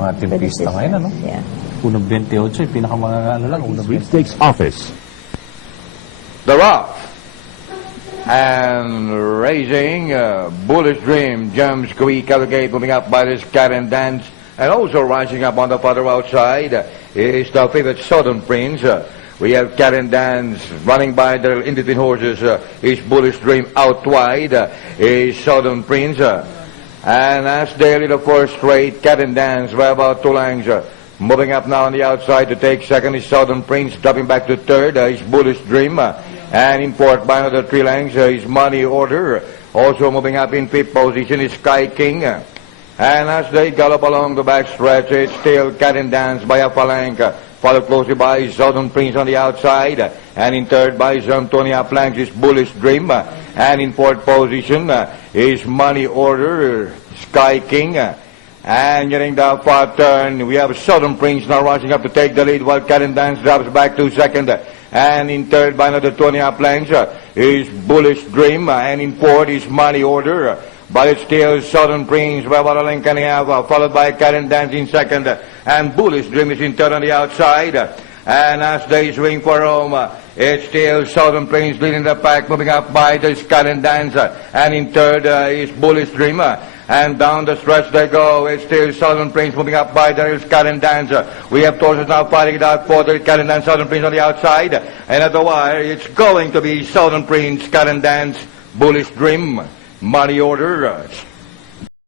mga timpista ngayon, ano? Yeah. Unang 28, yung pinakamagano lang, unang 28. Sweepstakes office. The Rock. And raising Bullish Dream, James Gui Cavalcade moving up by this cat and dance. And also rising up on the further outside is the favorite Southern Prince. We have cat and dance running by the in between horses. Is Bullish Dream out wide. Is Southern Prince. And as they lead the first straight, cat and dance by about 2 lengths. Moving up now on the outside to take second is Southern Prince. Dropping back to third is Bullish Dream. And in fourth by another 3 lengths is Money Order. Also moving up in fifth position is Sky King. And as they gallop along the back stretch, it's still cat and dance by a phalanx. Followed closely by Southern Prince on the outside. And in third by Antonia Planks is Bullish Dream. And in fourth position is Money Order, Sky King. And getting the far turn, we have Southern Prince now rushing up to take the lead while cat and dance drops back to second. And in third by another 20 lengths is Bullish Dream. And in fourth is Money Order. But it's still Southern Prince by about a length and a half, followed by cat and dance in second. And Bullish Dream is in third on the outside. And as they swing for home, it's still Southern Prince leading the pack, moving up by the cat and dance. And in third is Bullish Dream. And down the stretch they go. It's still Southern Prince moving up by the cat and dance. We have torches now fighting it out for the cat and dance. Southern Prince on the outside. And at the wire, it's going to be Southern Prince, cat and dance, Bullish Dream, Money Order.